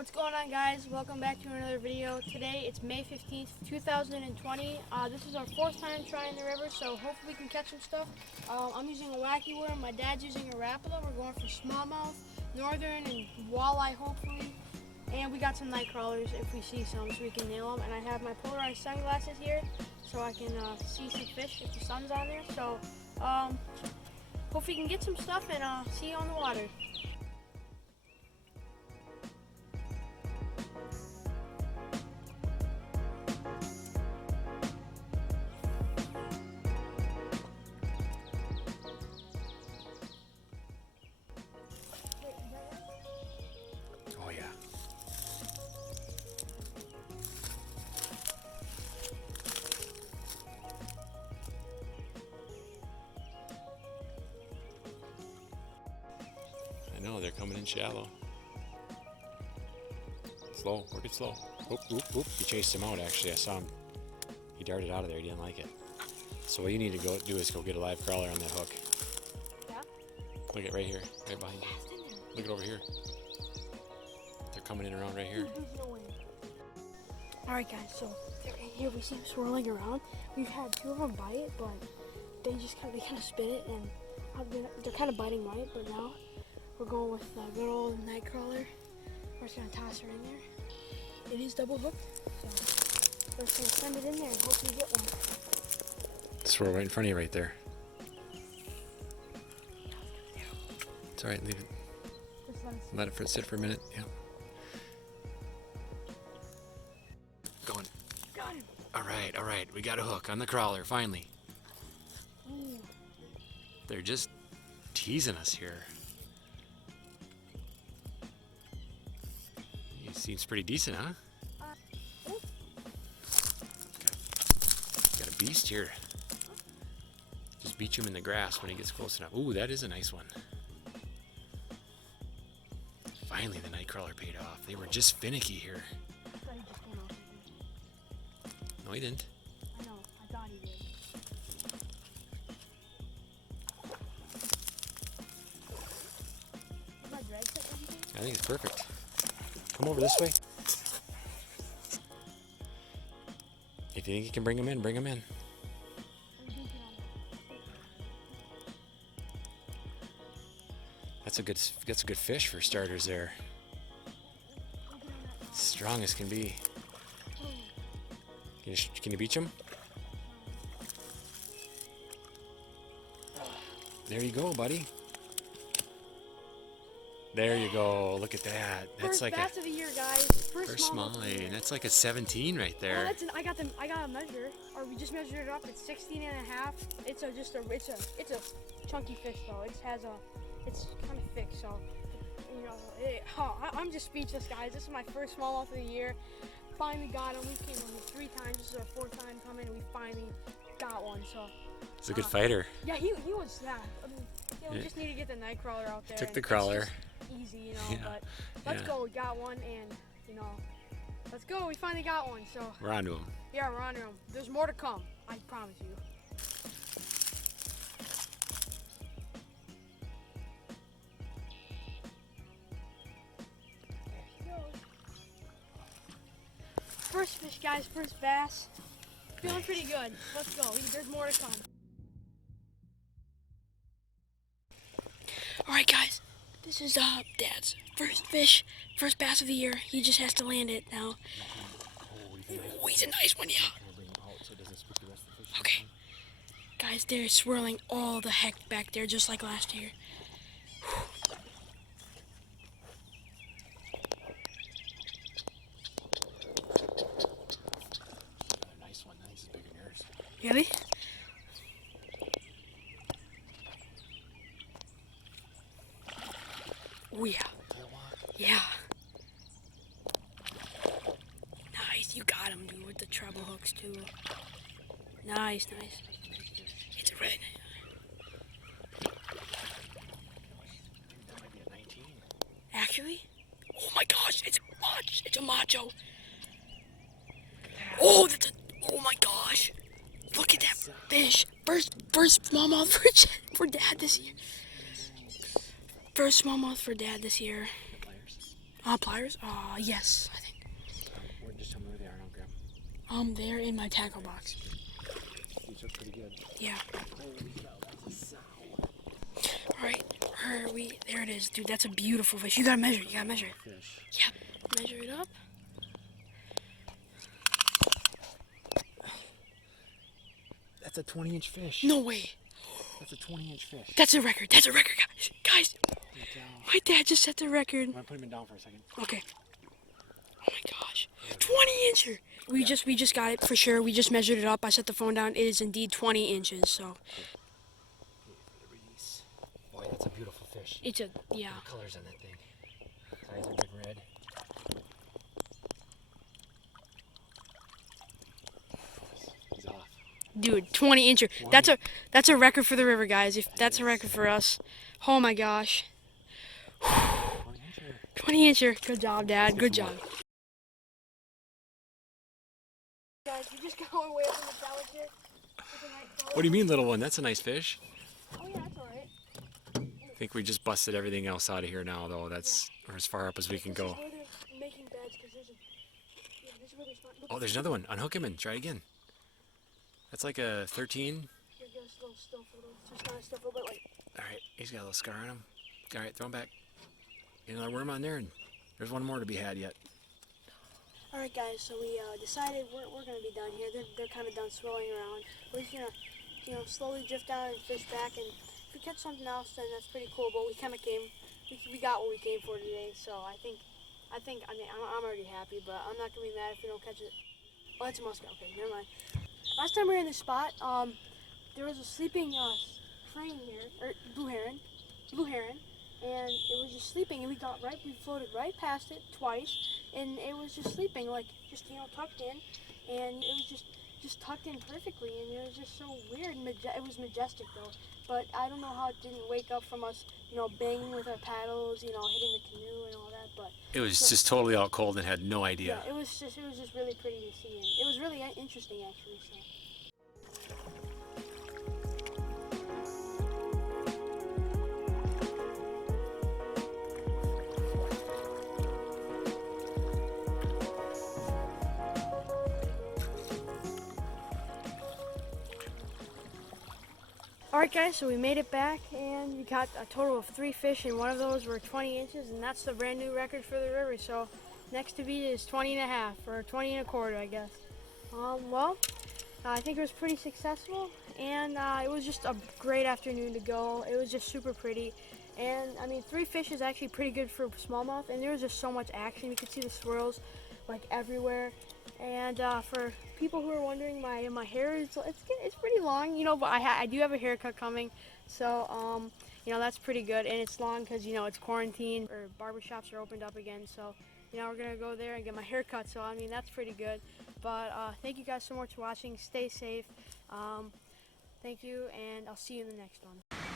What's going on, guys? Welcome back to another video. Today it's May 15th, 2020. This is our fourth time trying the river, so hopefully we can catch some stuff. I'm using a wacky worm, my dad's using a Rapala. We're going for smallmouth, northern, and walleye hopefully. And we got some night crawlers if we see some, so we can nail them. And I have my polarized sunglasses here so I can see some fish if the sun's on there. So hopefully we can get some stuff and see you on the water. Oh yeah. I know, they're coming in shallow. Slow, work it slow. Oop, oop, oop. He chased him out actually. I saw him. He darted out of there, he didn't like it. So what you need to go do is go get a live crawler on that hook. Yeah? Look at right here, right behind you. Look at over here. They're coming in around right here. Alright guys, so they're in here. We see them swirling around. We've had two of them bite, but they kind of spit it, and they're kind of biting right. But now we're going with the good old night crawler. We're just gonna toss her in there. It is double hooked, so we're just gonna send it in there and hopefully get one. Swirl right in front of you right there. It's alright, leave it. Just Let it sit for a minute. Yeah. Going. Got him. All right. We got a hook on the crawler finally. Ooh. They're just teasing us here. He seems pretty decent, huh? Got a beast here. Just beat him in the grass when he gets close enough. Ooh, that is a nice one. Finally, the night crawler paid off. They were just finicky here. I thought he just came off. No, he didn't. I know. I thought he did. Is my drag set anything? I think it's perfect. Come over this way. If you think you can bring him in, bring him in. That's a good fish for starters there. Strong as can be. Can you beach him? There you go, buddy. There you go. Look at that. That's First like bass of the year, guys. first smallmouth of the year. smallmouth. That's like a 17 right Well, there. I got a measure, or we just measured it up. It's 16 and a half. It's a chunky fish though. It's kind of thick, so you know. I'm just speechless, guys. This is my first smallmouth of the year. Finally got him. We came on 3 times. This is our 4th time coming, and we finally got one. So He's a good fighter. yeah, he was. Yeah, I mean, we Yeah. just need to get the night crawler out there. Took and the it's crawler. just easy, you know. Yeah. But let's Yeah. go. We got one, and you know, let's go. We finally got one. So We're onto him. yeah, we're on to him. There's more to come. I promise you. First fish, guys. First bass. Feeling pretty good. Let's go. There's more to come. All right, guys. This is Dad's first fish, first bass of the year. He just has to land it now. Oh, he's a nice one, yeah. Okay. Guys, they're swirling all the heck back there, just like last year. Nice one. Nice, bigger than yours. Really? Oh, yeah. Yeah. Nice. You got him, dude, with the treble hooks, too. Nice. It's a really nice. That might be a 19. Actually? Oh my gosh, it's a macho. Oh, oh my gosh. Look at that fish. First smallmouth for Dad this year. First smallmouth for Dad this year. Pliers? Yes, I think. Just tell me where they are and I'll grab them. They're in my tackle box. These look pretty good. Yeah. Holy cow, that's a sow. Alright, there it is. Dude, that's a beautiful fish. You gotta measure it, Fish. Yep. Measure it up. That's a 20-inch fish. No way. That's a 20-inch fish. That's a record, guys. Guys, Holy cow. my dad just set the record. I'm gonna put him down for a second. Okay. Oh my gosh. 20-incher. We just got it for sure. We just measured it up. I set the phone down. It is indeed 20 inches, so. Boy, that's a beautiful fish. It's a, yeah. The colors on that thing. Eyes are good red. He's off. Dude, 20-incher. That's a record for the river, guys. If that's a record for us. Oh my gosh. 20-incher. Good job, Dad. Good job. Guys, we just got our way up in the salad here. What do you mean, little one? That's a nice fish. Oh yeah, that's alright. I think we just busted everything else out of here now, though. That's as far up as we can This go. is where they're making beds, 'cause there's a, yeah, this is where they're spawning. Look, Oh, there's another one. Unhook him and try again. That's like a 13. here goes a little still photo. Just kind of still photo, but like. All right, he's got a little scar on him. All right, throw him back. Get another worm on there, and there's one more to be had yet. Alright guys, so we decided we're going to be done here. They're kind of done swirling around. We're just going to, slowly drift down and fish back. And if we catch something else, then that's pretty cool. But we kind of we got what we came for today. So I mean, I'm already happy, but I'm not going to be mad if we don't catch it. Oh, that's a muskrat. Okay, never mind. Last time we were in this spot, there was a sleeping crane here, or blue heron, and it was just sleeping, and we floated right past it twice, and it was just sleeping, like just tucked in, and it was just tucked in perfectly, and it was just so weird. It was majestic though, but I don't know how it didn't wake up from us, banging with our paddles, hitting the canoe and all that. But It was just totally out cold and had no idea. yeah, it was just really pretty to see, and it was really interesting actually. So. Alright guys, so we made it back and we got a total of 3 fish, and one of those were 20 inches, and that's the brand new record for the river. So next to beat is 20 and a half, or 20 and a quarter, I guess. Well, I think it was pretty successful, and it was just a great afternoon to go. It was just super pretty, and I mean 3 fish is actually pretty good for smallmouth, and there was just so much action. You could see the swirls like everywhere. And for people who are wondering, my hair is it's pretty long, but I do have a haircut coming, so that's pretty good, and it's long because it's quarantine, or barbershops are opened up again, so we're gonna go there and get my hair cut. So I mean that's pretty good. But thank you guys so much for watching. Stay safe. Thank you, and I'll see you in the next one.